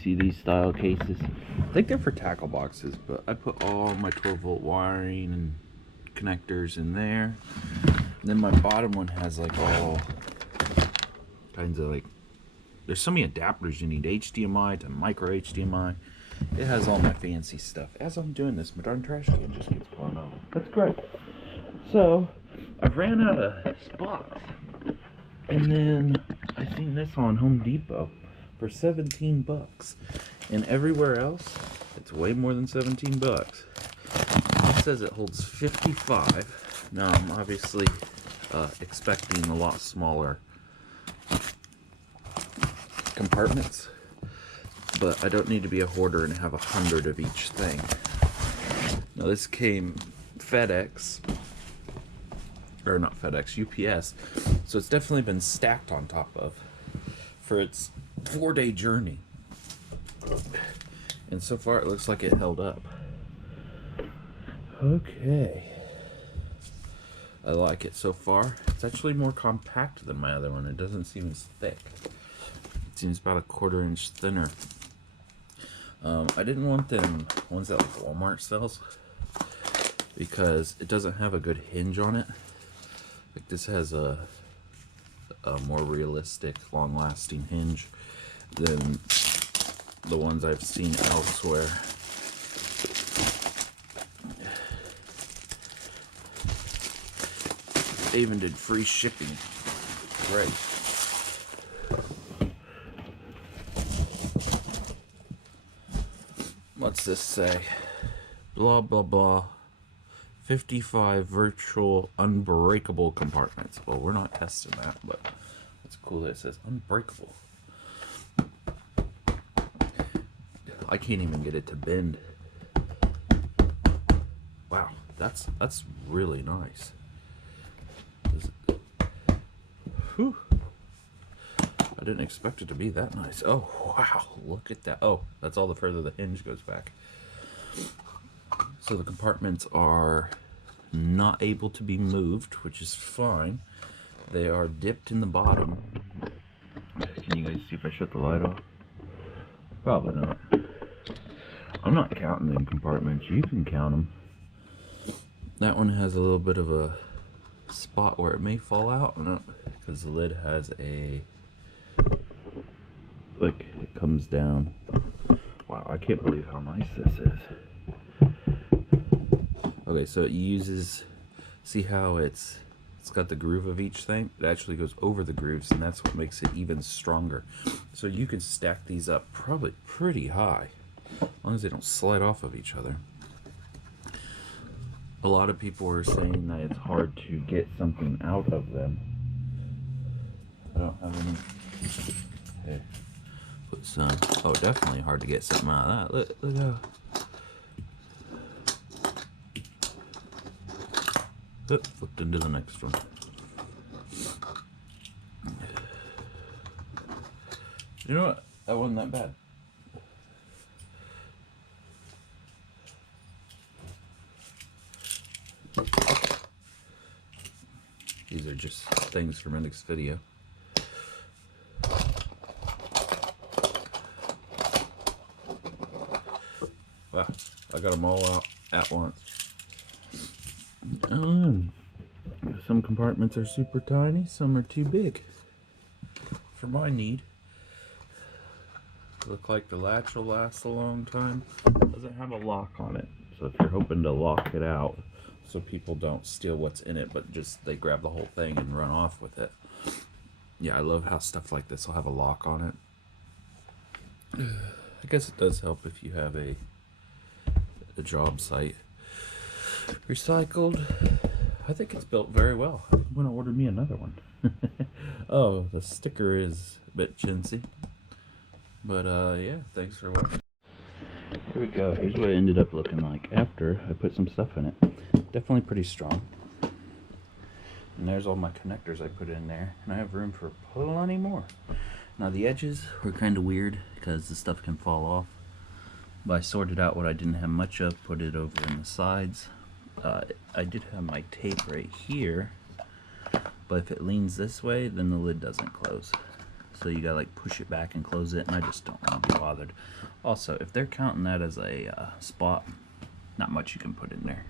see these style cases? I think they're for tackle boxes, but I put all my 12-volt wiring and connectors in there. And then my bottom one has like all kinds of like, there's so many adapters you need, HDMI to micro HDMI. It has all my fancy stuff. As I'm doing this, my darn trash can just gets blown out. That's great. So I've ran out of spots, and then I seen this on Home Depot for 17 bucks, and everywhere else it's way more than 17 bucks. It says it holds 55. Now I'm obviously expecting a lot smaller compartments, but I don't need to be a hoarder and have 100 of each thing. Now this came FedEx, or not FedEx, UPS, so it's definitely been stacked on top of for its 4-day journey, and so far it looks like it held up. Okay, I like it so far. It's actually more compact than my other one. It doesn't seem as thick. It seems about 1/4 inch thinner. I didn't want them ones that like Walmart sells because it doesn't have a good hinge on it. Like this has a more realistic, long-lasting hinge than the ones I've seen elsewhere. They even did free shipping. Great. What's this say? Blah blah blah. 55 virtual unbreakable compartments. Well, we're not testing that, but it's cool that it says unbreakable. I can't even get it to bend. Wow, that's really nice. Whew. I didn't expect it to be that nice. Oh wow, look at that. Oh, that's all the further the hinge goes back. So the compartments are not able to be moved, which is fine. They are dipped in the bottom. Can you guys see if I shut the light off? Probably not. I'm not counting them compartments. You can count them. That one has a little bit of a spot where it may fall out, because the lid has a, like, it comes down. Wow, I can't believe how nice this is. Okay, so it uses, see how it's got the groove of each thing? It actually goes over the grooves, and that's what makes it even stronger. So you could stack these up probably pretty high, as long as they don't slide off of each other. A lot of people are saying that it's hard to get something out of them. I don't have any. Okay, put some. Oh, definitely hard to get something out of that. Look how. Oop, flipped into the next one. You know what? That wasn't that bad. These are just things for my next video. Wow, I got them all out at once. Some compartments are super tiny, some are too big for my need. Look like the latch will last a long time. Doesn't have a lock on it, so if you're hoping to lock it out so people don't steal what's in it, but just they grab the whole thing and run off with it. Yeah, I love how stuff like this will have a lock on it. I guess it does help if you have a job site. Recycled. I think it's built very well. I'm gonna order me another one. Oh, the sticker is a bit chintzy. But yeah, thanks for watching. Here we go. Here's what it ended up looking like after I put some stuff in it. Definitely pretty strong. And there's all my connectors I put in there. And I have room for plenty more. Now the edges were kind of weird because the stuff can fall off. But I sorted out what I didn't have much of, put it over in the sides. I did have my tape right here, but if it leans this way, then the lid doesn't close. so you gotta like push it back and close it, and I just don't want to be bothered. Also, if they're counting that as a spot, not much you can put in there.